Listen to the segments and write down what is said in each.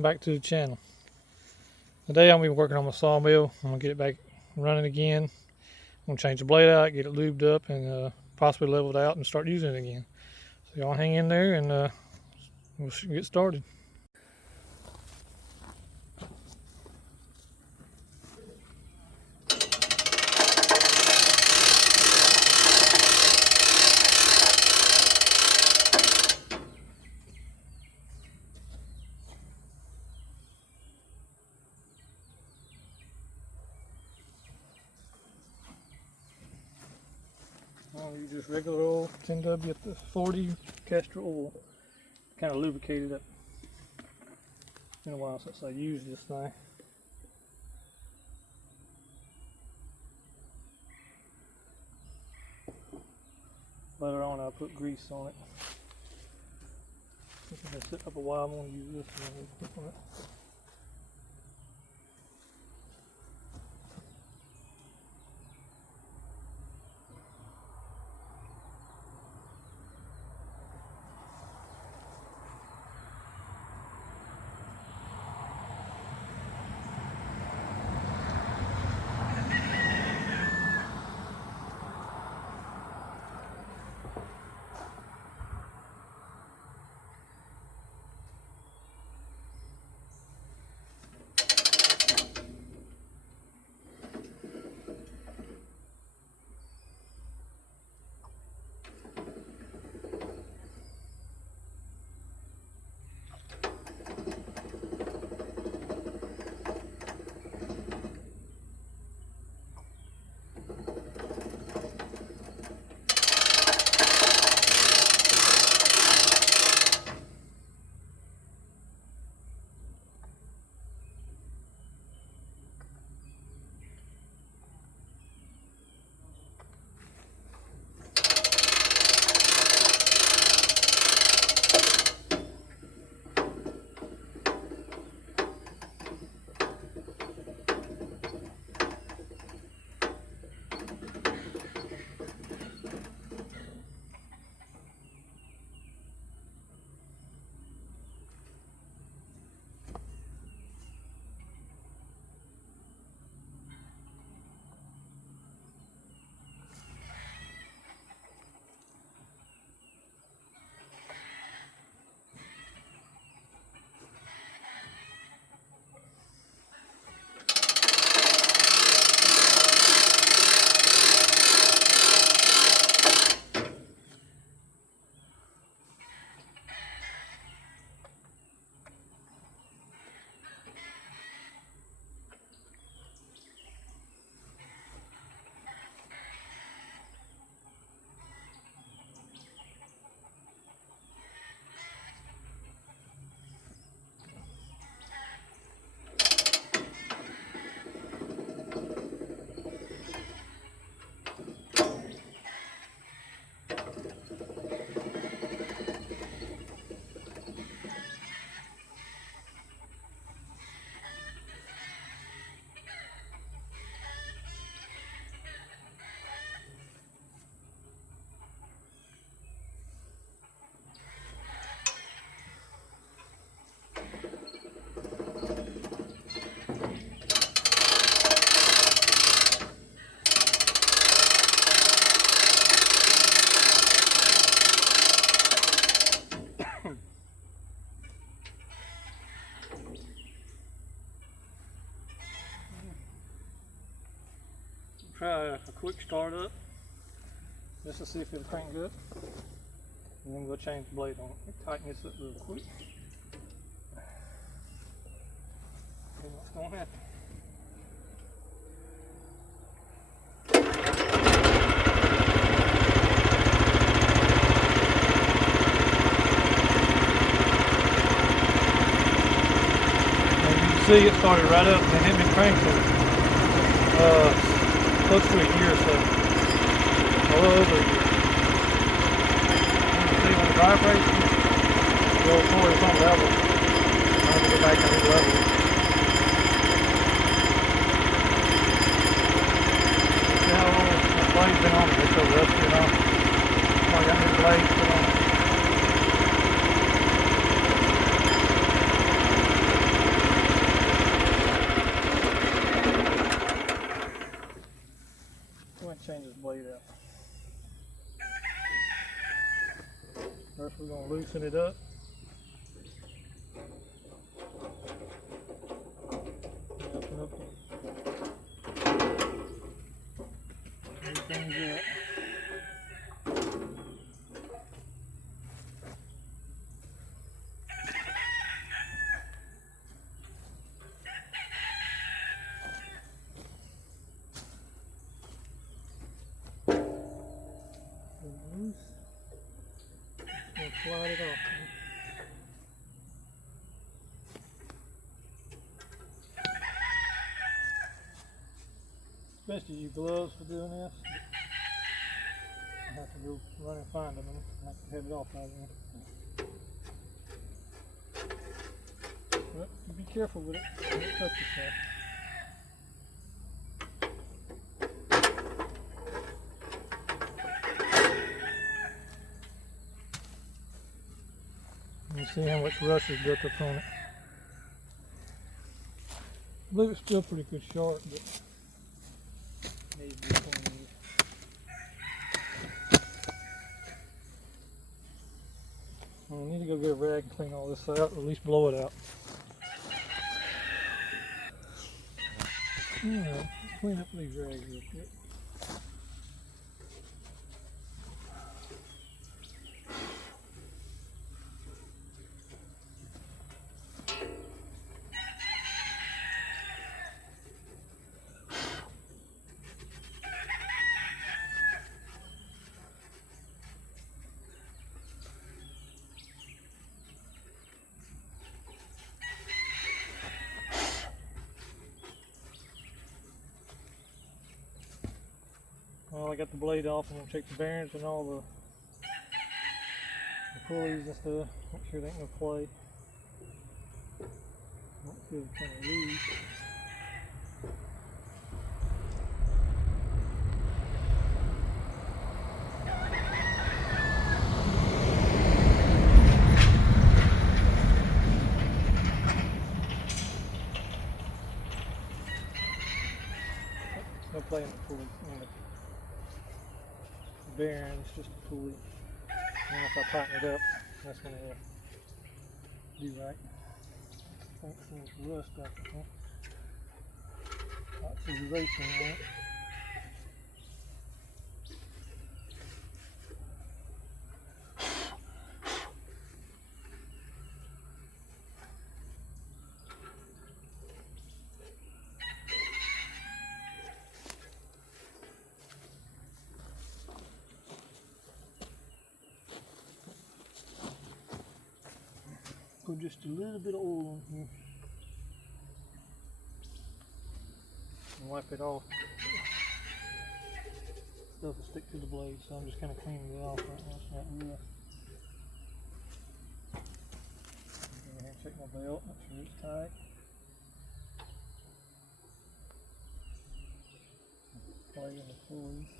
welcome back to the channel. Today I'm going to be working on my sawmill. I'm going to get it back running again. I'm going to change the blade out, get it lubed up, and possibly leveled out and start using it again. So y'all hang in there and we'll get started. I'll use just regular oil, 10W at the 40 castor oil. Kind of lubricated up. It's been a while since I used this thing. Later on I'll put grease on it. It's been sitting up a while. I'm going to use this one. Try a quick start up just to see if it'll crank good, and then we'll change the blade on it. Tighten this up real quick. See what's going to happen. And you can see it started right up and it hadn't been cranked for close to a year or so. A little over a year. You can see when the vibrates, the old core is on level. I'm going to go back and re-level it. See how long the blade's been on it? It's so rusty and all. I got new blades put on it. Go ahead and change this blade out. First we're going to loosen it up. Open up things up. Loose. We'll slide it off. Especially you gloves for doing this. I have to go run and find them. I have to have it off out of there. But you be careful with it. Don't cut yourself. You see how much rust is built up on it. I believe it's still pretty good sharp, but needs to be cleaned. I need to go get a rag and clean all this out, or at least blow it out. Alright, clean up these rags real quick. Well, I got the blade off. I'm going to check the bearings and all the pulleys and stuff. Make sure there ain't no play. Don't feel kind of loose. No play in the pulley. Bearing, it's just a pulley. And if I tighten it up, that's going to do right. I think there's rust up there. Lots of erasing on it. Put just a little bit of oil on here and wipe it off. Stuff will stick to the blade, so I'm just kind of cleaning it off right now. It's not rough. Go ahead and check my belt, make sure it's tight. Play in the pulleys.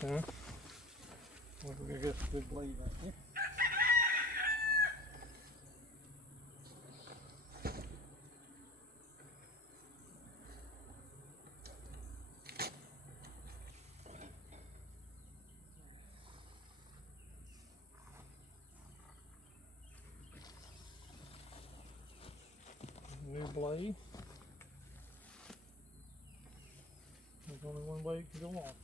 Okay. We're gonna get a good blade right here. New blade. There's only one way it can go on.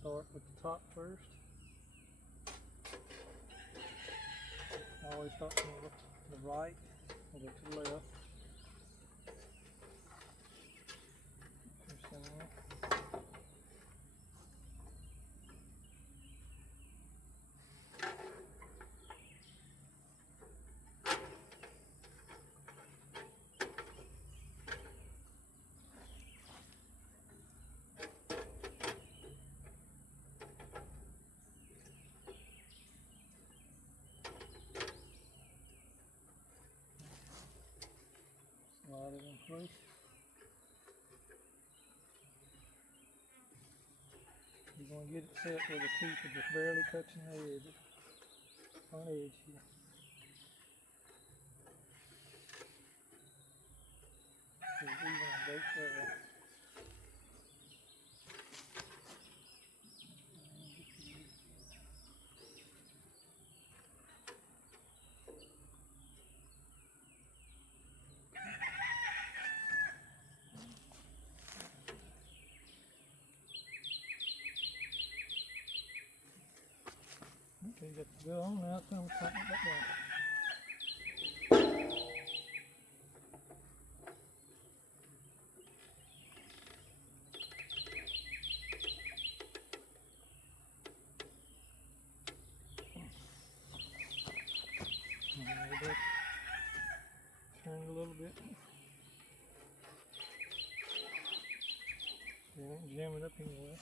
Start with the top first. always start from the right and go to the left. There's some more. Slide it in place. You're going to get it set where the teeth are just barely touching the edge, on the edge here. So even on both sides. Okay, you got the go on now, it's time to tighten it back down. Turn it a little bit. You won't jam it up anyway.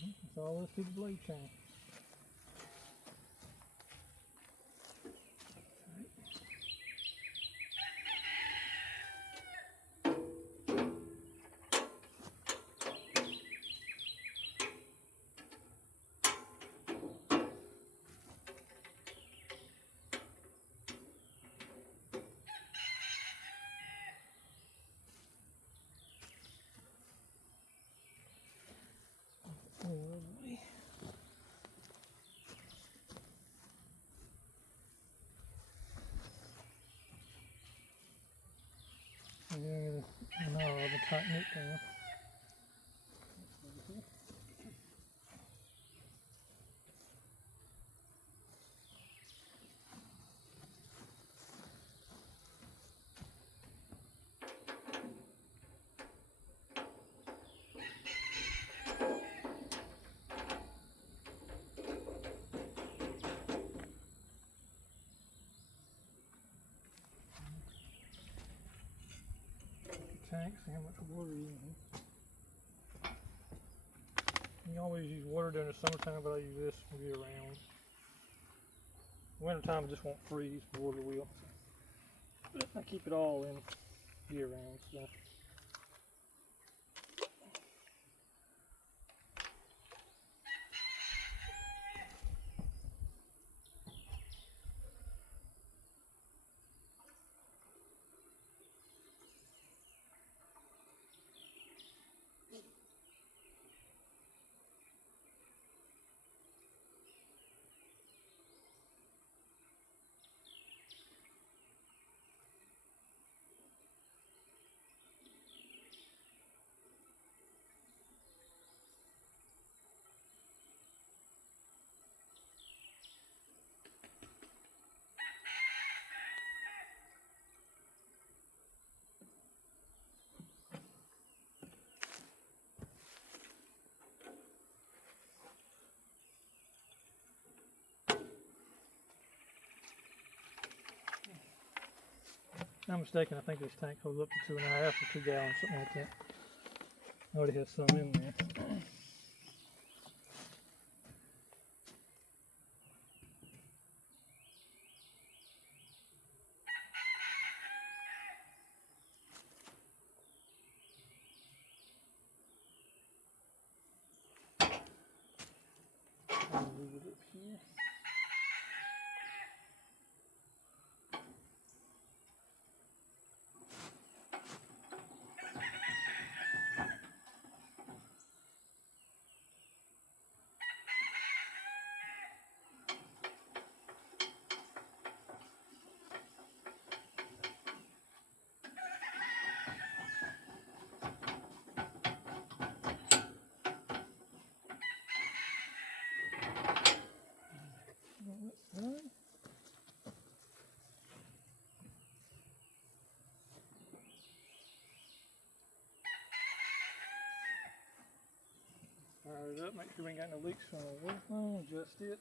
That's all this to the blade chain. Lovely. Yeah, no, I'll tighten it down. Tank, see how much water you need. You always use water during the summertime, but I use this year round. Wintertime I just won't freeze, the water will. But I keep it all in year round stuff. If I'm mistaken, I think this tank holds up to 2.5 or 2 gallons, something like that. I already has some in there. I'll leave it up here. up, make sure we ain't got no leaks from the water line, adjust it.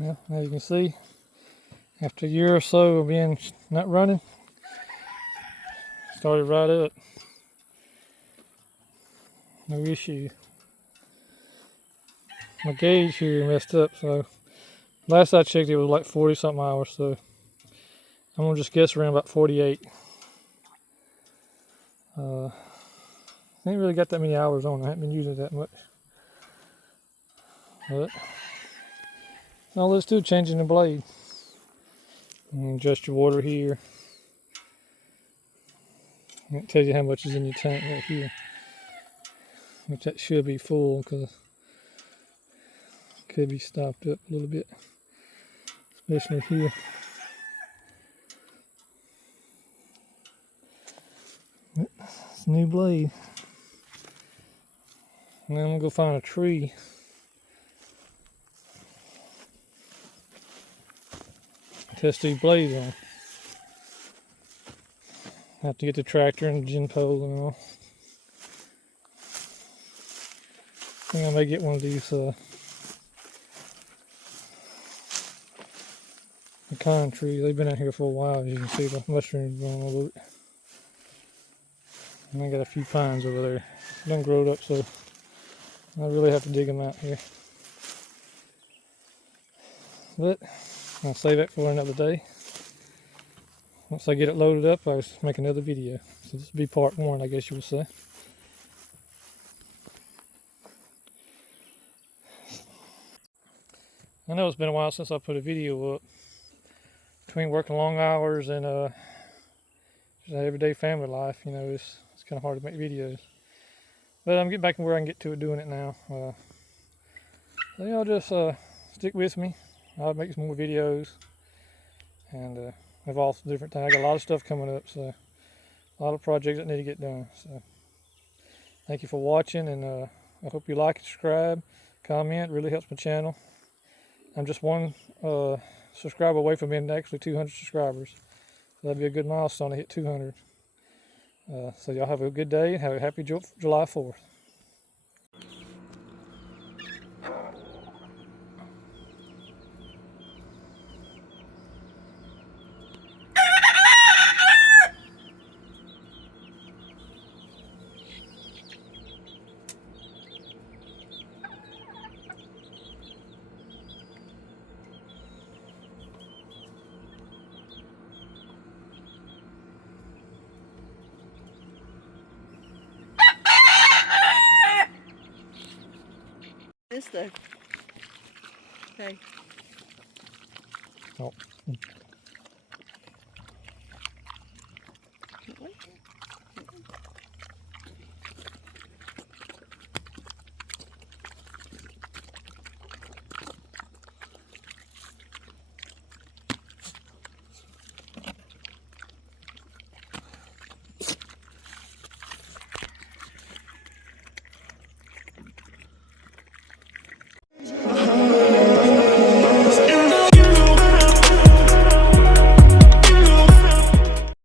Well, as you can see, after a year or so of being not running, started right up. No issue. My gauge here messed up, so last I checked it was like 40 something hours, so I'm gonna just guess around about 48. Ain't really got that many hours on. I haven't been using it that much. But all let's do changing the blade. And adjust your water here. And it tells you how much is in your tank right here. Which that should be full because it could be stopped up a little bit. Especially here. It's a new blade. And then I'm gonna go find a tree. Test these blades on. Have to get the tractor and the gin pole and all. I think I may get one of these pecan trees. They've been out here for a while, as you can see the mushrooms growing all over it. And I got a few pines over there. They done growed up, so I really have to dig them out here. But I'll save that for another day. Once I get it loaded up, I'll make another video. So this will be part 1, I guess you would say. I know it's been a while since I put a video up. Between working long hours and just everyday family life, you know, it's kind of hard to make videos. But I'm getting back to where I can get to it doing it now. So y'all just stick with me. I'll make some more videos and of all different things. I got a lot of stuff coming up, so a lot of projects that need to get done. So thank you for watching, and I hope you like and subscribe, comment. It really helps my channel. I'm just one subscriber away from being actually 200 subscribers. So that'd be a good milestone to hit 200. So y'all have a good day and have a happy July 4th. This though. Okay. Oh.